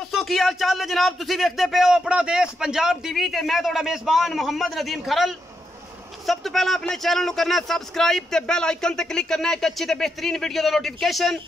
दोस्तों की हाल चाल है जनाब, तुसी देखते पे हो अपना देश पंजाब टीवी ते मैं तुहाडा मेजबान मोहम्मद नदीम खरल। सब तो पहला अपने चैनल को करना है सबसक्राइब ते बेल आइकन ते क्लिक करना है एक अच्छी ते बेहतरीन वीडियो का नोटिफिकेशन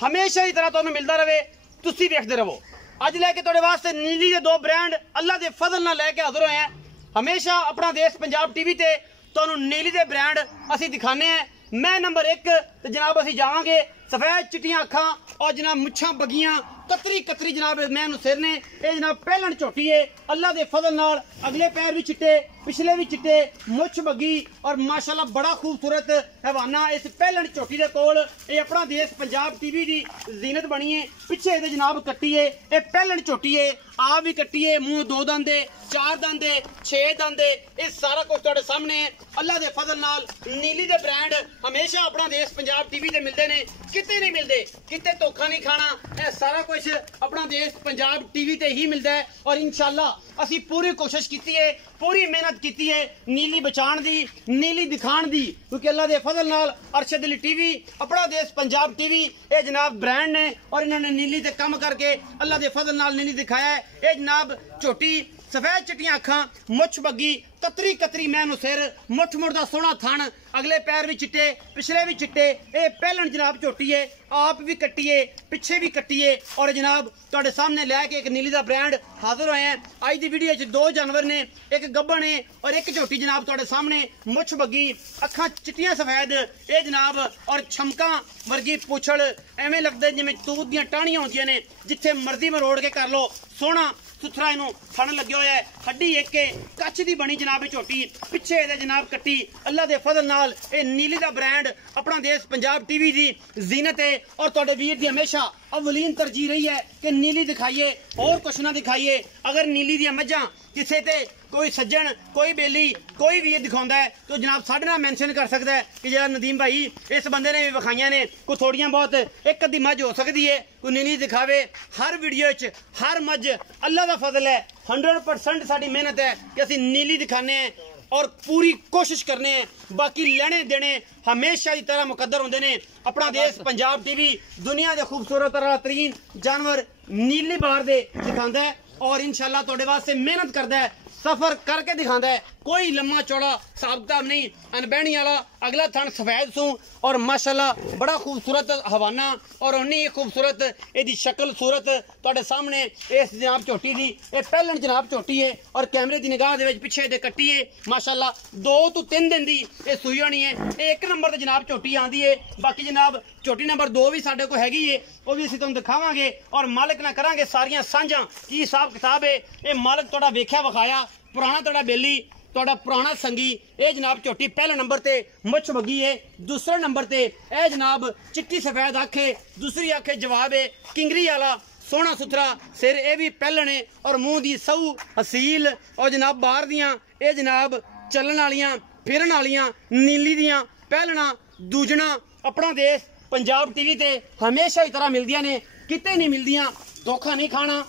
हमेशा ही तरह तुहानू मिलता रहे। तुसी देखते रहो। अज लैके तुहाडे वास्ते नीली के दो ब्रांड अल्लाह के फजल नाल लैके हाजिर होए हैं। हमेशा अपना देश पंजाब टीवी ते तुहानू नीली के ब्रांड असी दिखाने हैं। मैं नंबर 1 ते जनाब असी जावांगे सफेद चिट्टियां अखां और जनाब मुछां बगियां कतरी कतरी जनाब मैं सिर ने ये जनाब पहलन झोटी है अल्लाह के फजल नाल। अगले पैर भी चिट्टे पिछले भी चिट्टे मुछ बगी और माशाल्लाह बड़ा खूबसूरत हवाना। इस पहलन झोटी के कोल ये अपना देश पंजाब टीवी की जीनत बनी है। पिछे ये जनाब कट्टी है ये पहलन झोटी है आप भी कट्टी है मूँह 2 दंदे 4 दंदे 6 दंदे ये सारा कुछ तुहाडे सामने है। अल्लाह के फजल नाल नीली के ब्रांड हमेशा अपना देश पंजाब टीवी ते मिलते हैं, किते नहीं मिलते, किते धोखा नहीं खाना। यह सारा कुछ अपना देश पंजाब टीवी ते ही मिलता है और इंशाल्लाह असी पूरी कोशिश की है, पूरी मेहनत की है नीली बचाण दी नीली दिखाण दी, क्योंकि अल्लाह के फजल नाल अरशद अली टीवी अपना देश पंजाब टीवी ये जनाब ब्रांड ने और इन्होंने नीली ते कम करके अल्लाह के फजल नाल नीली दिखाया है। ये जनाब झोटी सफेद चिट्टियां अखां मुछ बगी कतरी कतरी मैनू सिर मुठ मुठ दा सोहना थन अगले पैर भी चिट्टे पिछले भी चिट्टे ये पहलन जनाब झोटी है आप भी कट्टिए पिछे भी कट्टिए और जनाब तुहाडे सामने लैके एक नीली दा ब्रांड हाजिर होए हैं। अज दी वीडियो च 2 जानवर ने एक गब्बन है और एक झोटी जनाब तुहाडे सामने मुछ बगी अखां चिट्टियां सफेद ये जनाब और छमका वर्गी पुछड़ एवें लगदा जिवें तूत दियां टाहणियां होंदियां ने जिथे मर्जी मरोड़ के कर लो सोहना सुथरा इनू फन लगे हुआ है। हड्डी एक कच्छ दी बनी जनाब झोटी पिछे ये जनाब कट्टी अल्लाह के फजल नाल ये नीली का ब्रांड अपना देश पंजाब टीवी की जीनत है और तुहाडे वीर दी हमेशा अवलीन तरजीह रही है कि नीली दिखाइए और कुछ ना दिखाइए। अगर नीली दी मझां किसे ते कोई सज्जन कोई बेली कोई भी दिखाता है तो जनाब साढ़े नाल मैंशन कर सकता है कि जरा नदीम भाई इस बंदे ने भी विखाइयां ने कोई थोड़ियां बहुत एक अद्धी मझ हो सकती है कोई नीली दिखावे। हर वीडियो च हर मझ अल्लाह का फजल है 100% साड़ी मेहनत है कि असी नीली दिखाने हैं और पूरी कोशिश करने हैं। बाकी लेने देने हमेशा की तरह मुकद्दर होंगे ने। अपना देश पंजाब टीवी दुनिया के खूबसूरत तरीन जानवर नीली बार दे दिखाता है और इंशाल्लाह तुहाडे वास्ते मेहनत करता है सफर करके दिखाता है। कोई लम्मा चौड़ा साबता नहीं अनबहनी वाला अगला थन सफेद सू और माशाल्लाह बड़ा खूबसूरत हवाना और उन्नी खूबसूरत यदी शक्ल सूरत तुहाडे सामने इस जनाब झोटी दी ये पहलन जनाब झोटी है और कैमरे की निगाह दे विच पिछे दे कट्टी है माशाल्लाह 2 तो 3 दिन दी ये सूई होनी है। ये 1 नंबर ते जनाब झोटी आंदी है। बाकी जनाब झोटी नंबर 2 भी साडे कोल हैगी है वो भी असीं तुहानूं दिखावांगे और मालिक नाल करांगे सारियां सांझां की हिसाब किताब है। ये मालिक तुहाडा वेख्या विखाया पुराना तुहाडा बेली तुहाडा पुराना संगी ये जनाब झोटी पहले नंबर ते मुछ बगी है। दूसरे नंबर ते ए जनाब चिट्टी सफेद अख है दूसरी अख जवाब है किंगरी वाला सोहना सुथरा सिर ये भी पहलन है और मुंह दी सऊ हसील और जनाब बाहर दियां ये जनाब चलन वालियां फिरन वालियां नीली दियां पहलना दूजना अपना देश पंजाब टीवी ते हमेशा ही तरह मिलदियां ने, किते नहीं मिलदियां। धोखा नहीं खाना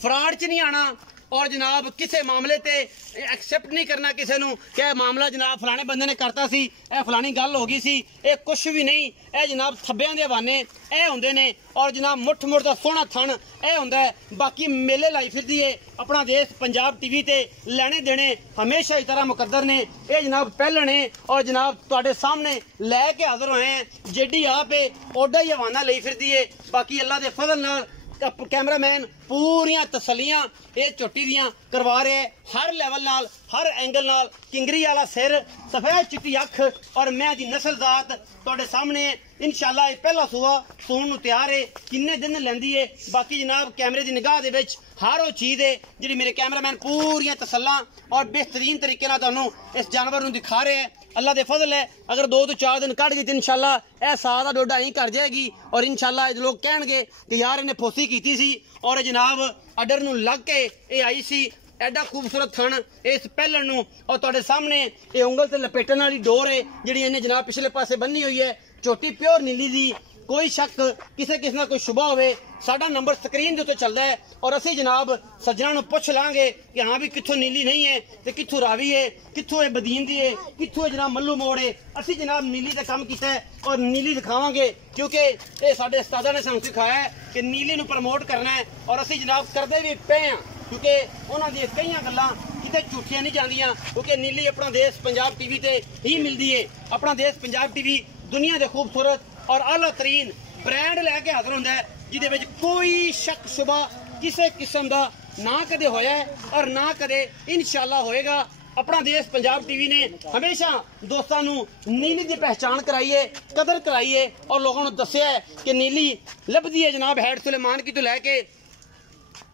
फ्रॉड च नहीं आना और जनाब किसी मामले ते एक्सेप्ट नहीं करना किसी नूं कि मामला जनाब फलाने बंदे ने करता सी ए फलानी गल हो गई सी ये कुछ भी नहीं। ए जनाब थब्बियां दे हवाने ए हुंदे ने और जनाब मुठ मुठ दा सोहना थन ए हुंदा है। बाकी मेले लाई फिरदी है अपना देश पंजाब टीवी ते लेने देने हमेशा ही तरह मुकद्दर ने। ये जनाब पहलन है और जनाब तुहाडे सामने लैके हाजिर होए हैं जेडी आप है ओडा ही हवाना लई फिरदी है। बाकी अल्लाह दे फजल नाल कैमरामैन पूरियां तसलियां ये झोटी दियां करवा रहे हैं हर लेवल नाल हर एंगल नाल। किंगरी वाला सिर सफेद चिट्टी अख और मैं दी नस्ल जात तुहाडे सामने इंशाल्लाह पहला सूआ सून नूं तैयार है किन्ने दिन लैंदी है। बाकी जनाब कैमरे की निगाह दे विच हर वो चीज़ है जी मेरे कैमरामैन पूरियां तसल्लां और बेहतरीन तरीके नाल तुहानूं इस जानवर नूं दिखा रहे हैं। अल्लाह दे फजल है अगर 2 तो 4 दिन कट गई तो इंशाल्लाह यह साह का डोडा ही कर जाएगी और इंशाल्लाह लोग कहेंगे कि यार इन्हें फोसी की सी और जनाब अडर नूं लग के ये आई सी एडा खूबसूरत थन इस पहलन नूं और तुहाडे सामने ये उंगल से लपेटन वाली डोर है जी इन्हें जनाब पिछले पासे बनी हुई है। झोटी प्योर नीली दी कोई शक किसी ना कोई शुबा होवे साडा नंबर स्क्रीन के उत्ते चलता है और असी जनाब सज्जना नूं पुछ लांगे कि हाँ भी कित्थों नीली नहीं है तो कित्थों रावी है कित्थों है बदीन दी है कित्थों है जनाब मल्लू मोड़ है असी जनाब नीली का काम किया है और नीली दिखावांगे क्योंकि ये साडे उस्तादा ने सानूं सिखाया है कि नीली नूं प्रमोट करना है और असी जनाब करते भी पे हैं क्योंकि उन्हां दी कई गल्लां किते झूठियां नहीं जांदियां क्योंकि नीली अपना देश पंजाब टीवी ते ही मिलती है। अपना देश पंजाब टीवी दुनिया के खूबसूरत और आला तरीन ब्रांड लैके हाजिर होंदा है जिहदे विच कोई शक शुबा किसी किस्म का ना कदे होया है और ना कदे इंशाअल्लाह होएगा। अपना देश पंजाब टीवी ने हमेशा दोस्तों नूं नीली की पहचान कराई है कदर कराई है और लोगों को दस्सिया है कि नीली लभदी है जनाब हैड सुलेमान की तो लैके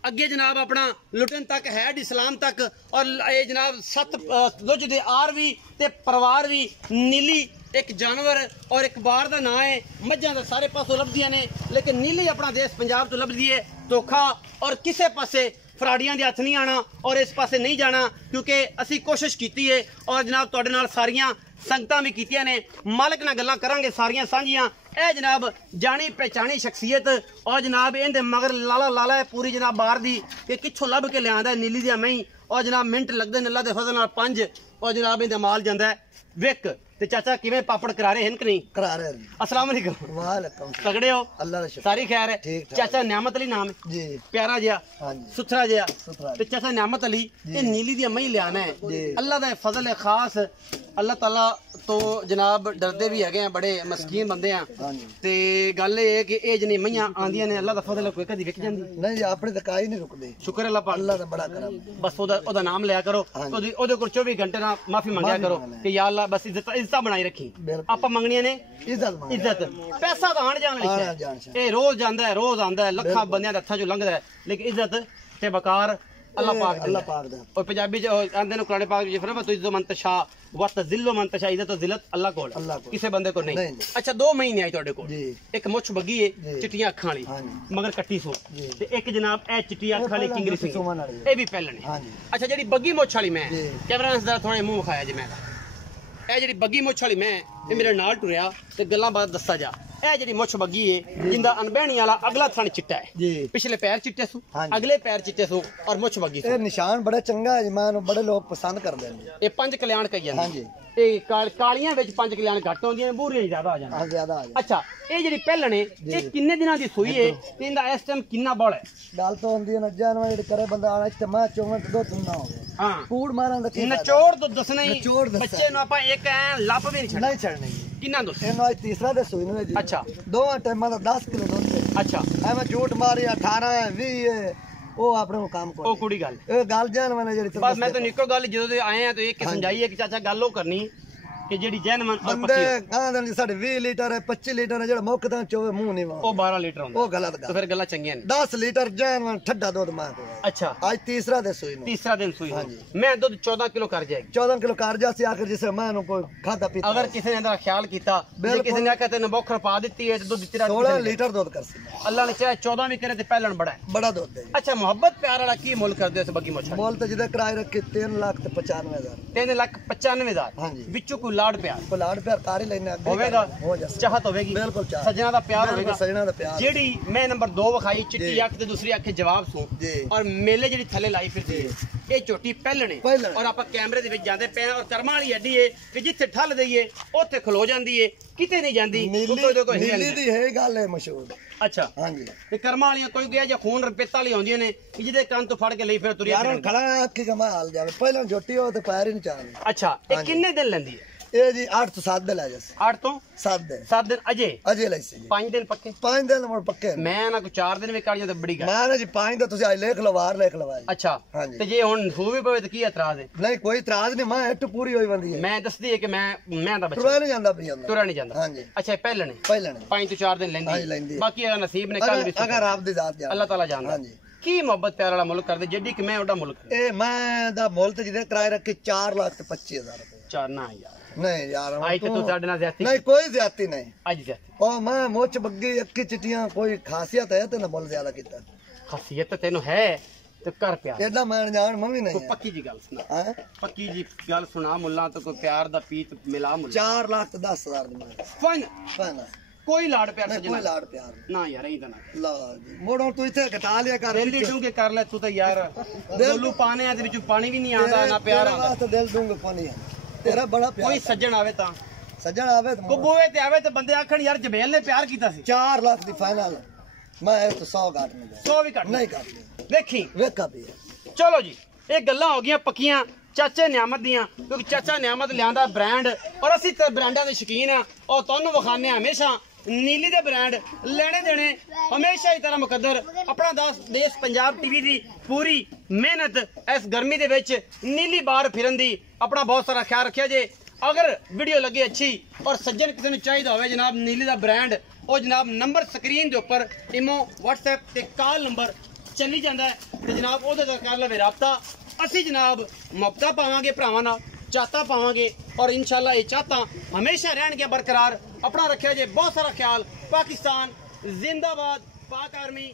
अगे जनाब अपना लुटन तक हैड इस्लाम तक और ये जनाब 7 लुज दे आर भी ते परिवार भी नीली एक जानवर और एक बार का ना है मझां तो सारे पासों लभदियां ने लेकिन नीली अपना देश पंजाब तो लभदी है धोखा और किसी पासे फराड़ियां दे हथ नहीं आना और इस पासे नहीं जाना क्योंकि असी कोशिश की है और जनाब तुहाडे नाल सारियां संगतां भी कीतियां ने मालिक नाल गल्लां करांगे सारियां सांझियां ए जनाब जानी पहचानी शख्सियत और जनाब इहदे मगर लाला लाला है पूरी जनाब बाहर दी कि कित्थों लभ के लियांदा नीली दी मई और जनाब मिनट लगदे ने अल्लाह दे फजल नाल 5 और जनाब इहदा माल जांदा है विक ते चाचा किवें पापड़ करा रहे हैं कि नहीं करा रहे अस्सलाम वालेकुम वालेकुम तगड़े हो अल्लाह का शुक्र सारी खैर है ठीक ठाक चाचा नियामत अली नाम है जी प्यारा जिहा हां जी सुथरा जिहा सुथरा ते चाचा नियामत अली ये नीली दी मई लियाना है जी अल्लाह दा फजल है खास अल्लाह ताला तो जनाब डरदे भी है बड़े मस्कीन बंदे हैं हां जी ते गल ये है कि ए जनी मईयां आंदियां ने अल्लाह दा फजल कोई कदी विक जांदी नहीं जी अपने तक आई नहीं रुकदे शुक्र अल्लाह पाक अल्लाह दा बड़ा करम बस ओदा नाम लिया करो ओदे कोल 24 घंटे ना माफी मांगया करो कि या अल्लाह बस इज्जत बनाई रखी आपा मंगनियां ने इज्जत पैसा तो आण जाण वाली ए रोज जांदा है रोज आंदा है लखां बंदियां दे हत्थां चों लंघदा है लेकिन इज्जत ते वकार अल्लाह पाक दा और पंजाबी च आंदे ने कुरान पाक च फरमा तू इज्जत मंतशा व तजिल्लो मंतशा इज्जत तो जिल्लत अल्लाह कोल किसी बंदे को नहीं अच्छा 2 महीने आई तुहाडे कोल एक मुछ बग्गी है चिट्टियां अखां वाली मगर कट्टी सो ते एक जनाब ए चिट्टियां अखां वाली किंगरी सिंह ए भी पहलने अच्छा जेडी बग्गी मुछ वाली मैं कैमरा दा थोड़ा मुंह खाया जी मैं ए जेडी बग्गी मुछ वाली मैं ये मेरे नाल टुरिया ते गल्लां बात दस्सा जा ए जेडी मुछ बग्गी है जिंदा अनबहनी वाला अगला थन चिट्टा है पिछले पैर चिट्टे सु अगले पैर चिट्टे सु और मुछ बग्गी ए निशान बड़ा चंगा है मैं बड़े लोग पसंद करदे ने ये 5 कल्याण कही हां जी ए कालियां विच 5 कल्याण घट होंदियां ने बूरियां ज्यादा आ जांदियां हां ज्यादा आ अच्छा ए जेडी पहलण है ये किन्ने दिनां दी सूई है ते इंदा इस टाइम किन्ना बड़ है गल तो होंदी है न जानवर जेडे करे बंदा आना इते मैं चोवन दो तुम ना हो हां कूड़ मारन दा नचोड़ तो दसना ही नचोड़ बच्चे नु आपा एक लप भी नहीं छड़नी किन्ना दो एनो आज तीसरा दे सूई नु जी अच्छा दोवां टाइमां दा 10 किलो दुध अच्छा एवें झूठ मारी 18 20 ओ अपने को काम को ओ कुड़ी गल ए गल जान मैंने जेडी बस मैं तो निको गल जदों आए हैं तो एक समझाई है कि चाचा गल ओ करनी कि जेडी जैनमन और बंदे कहंदे ने साडे 20 लीटर है 25 लीटर है जेड़ा मुक ता चोवे मुंह नहीं वा ओ 12 लीटर होंदा ओ गलत गल तो फिर गल्ला चंगियां ने 10 लीटर जैनमन ठड्डा दूध मां को अच्छा आज तीसरा दे सूई नु तीसरा दिन सूई मैं दूध 14 किलो कर जाएगी 14 किलो कर जासी आखिर जिसे मैं नु कोई खाता पीता अगर किसी ने अंदर ख्याल कीता किसी ने कहते ने बोखर पा देती है तो दूध दित्ती 16 लीटर दूध कर सी अल्लाह ने चाहे 14 भी करे ते पहलन बड़ा दूध दे अच्छा मोहब्बत प्यार वाला की मोल कर दे इस बग्गी मोछा मोल तो जिदे किराए रखे 3,95,000 3,95,000 हां जी विचों कोई लाड़ प्यार को लाड़ प्यार कार ही लेने होवेगा हो जा चाहत होवेगी बिल्कुल चाह सजना दा प्यार होवेगा सजना दा प्यार जेडी मैं नंबर 2 वखाई चिट्टी अख ते दूसरी अख जवाब सू और मेले जेडी थले लाई फिरदी है ये चोटी पहलने और आप कैमरे दे विच जांदे पे और कर्मा वाली हड्डी है कि जिथे ठल दईए ओथे खलो जांदी है किते नहीं जांदी नीली दी है गल है मशहूर अच्छा हां जी ते कर्मा वाली कोई गया जे खून रपेता वाली होंदियां ने कि जिदे कान तो फड़ के लई फिर तुरिया यार खड़ा अख कमाल जावे पहला जोटी हो ते पैर ही नहीं चाहनी अच्छा ये कितने दिन लेंदी है ये जी 8 तो 7 दिन ले जस 8 तो 7 दिन अजय लैसी जी 5 दिन पक्के 5 दिन मोड़ पक्के मैं ना को 4 दिन में काट जा तो बड़ी गल मैं ना जी 5 दिन तुसी आज लिख लो वार लिख लो अच्छा हां जी ते जे हुन हो भी पवे तो की एतराज है नहीं कोई एतराज नहीं मैं हिट पूरी होई बंदी है मैं दसदी है कि मैं दा बच्चा तुरा नहीं जांदा भी तुरा नहीं जांदा हां जी अच्छा पहलने 5 तो 4 दिन लेंदी बाकी अगर नसीब ने कल भी अगर आप दी जात अल्लाह ताला जानदा हां जी की मोहब्बत प्यार वाला मुल्क कर दे जेडी कि मैं ओडा मुल्क ए मैं दा मुल्क जिदे किराए रखे 4,25,000 रुपए 4 ना यार नहीं यार आज तो साडे ना ज्यादती नहीं कोई ज्यादती नहीं आज ज्यादती ओ मैं मोच बग्गी अक्की चिटियां कोई खासियत है ते ना मुल ज्यादा कीता खासियत तो तेनु है तो कर प्यार एडा मैं जान मम्मी नहीं पक्की जी गल सुना हैं पक्की जी गल सुना मुल्ला तो कोई प्यार दा पीत मिला मुल्ला 4,10,000 दी फाइन कोई लाड़ प्यार नहीं, सजना कोई लाड़ प्यार ना यार यही तना ला जी मोड़ो तू इथे घटा लिया कर दिल दी डूंगे कर ले तू तो यार डोलू पाने आ ते विच पानी भी नहीं आंदा ना प्यार तेरे आंदा वास्ते दिल दूंगा पानी है तेरा बड़ा प्यार कोई सज्जन आवे ता सज्जन आवे तो कुबूए ते आवे ते बंदे आखण यार जबेल ने प्यार कीता सी 4 लाख दी फाइनल मैं तो 100 घाट में गया 100 भी कट नहीं काट देखी वेखा भी है चलो जी ये गल्लां हो गईਆਂ ਪੱਕੀਆਂ ਚਾਚੇ ਨਿਆਮਤ ਦੀਆਂ ਕਿਉਂਕਿ ਚਾਚਾ ਨਿਆਮਤ ਲਿਆਂਦਾ ਬ੍ਰਾਂਡ ਔਰ ਅਸੀਂ ਤੇ ਬ੍ਰਾਂਡਾਂ ਦੇ ਸ਼ੌਕੀਨ ਆ ਔਰ ਤੁਹਾਨੂੰ ਵਿਖਾਣੇ ਹਮੇਸ਼ਾ ਨੀਲੀ ਦੇ ਬ੍ਰਾਂਡ ਲੈਣੇ ਦੇਣੇ ਹਮੇਸ਼ਾ ਹੀ ਤਰ੍ਹਾਂ ਮੁਕੱਦਰ ਆਪਣਾ ਦੇਸ਼ ਪੰਜਾਬ ਟੀਵੀ ਦੀ ਪੂਰੀ ਮਿਹਨਤ ਇਸ ਗਰਮੀ ਦੇ ਵਿੱਚ ਨੀਲੀ ਬਾਰ ਫਿਰਨ ਦੀ ਆਪਣਾ ਬਹੁਤ ਸਾਰਾ ਖਿਆਲ ਰੱਖਿਆ ਜੇ ਅਗਰ ਵੀਡੀਓ ਲੱਗੇ ਅੱਛੀ ਔਰ ਸੱਜਣ ਕਿਸੇ ਨੂੰ ਚਾਹੀਦਾ ਹੋਵੇ ਜਨਾਬ ਨੀਲੀ ਦਾ ਬ੍ਰਾਂਡ ਉਹ ਜਨਾਬ ਨੰਬਰ ਸਕਰੀਨ ਦੇ ਉੱਪਰ ਇਮੋ WhatsApp ਤੇ ਕਾਲ ਨੰਬਰ ਚੱਲੀ ਜਾਂਦਾ ਹੈ ਤੇ ਜਨਾਬ ਉਹਦੇ ਨਾਲ ਕਰ ਲਵੇ ਰਾਬਤਾ ਅਸੀਂ ਜਨਾਬ ਮੁਫਤਾ ਪਾਵਾਂਗੇ ਭਰਾਵਾਂ ਨਾਲ ਚਾਹਤਾ ਪਾਵਾਂਗੇ ਔਰ ਇਨਸ਼ਾਅੱਲਾ ਇਹ ਚਾਹਤਾ ਹਮੇਸ਼ਾ ਰਹਿਣਗੇ ਬਰਕਰਾਰ ਆਪਣਾ ਰੱਖਿਆ ਜੇ ਬਹੁਤ ਸਾਰਾ ਖਿਆਲ ਪਾਕਿਸਤਾਨ ਜ਼ਿੰਦਾਬਾਦ ਪਾਕ ਆਰਮੀ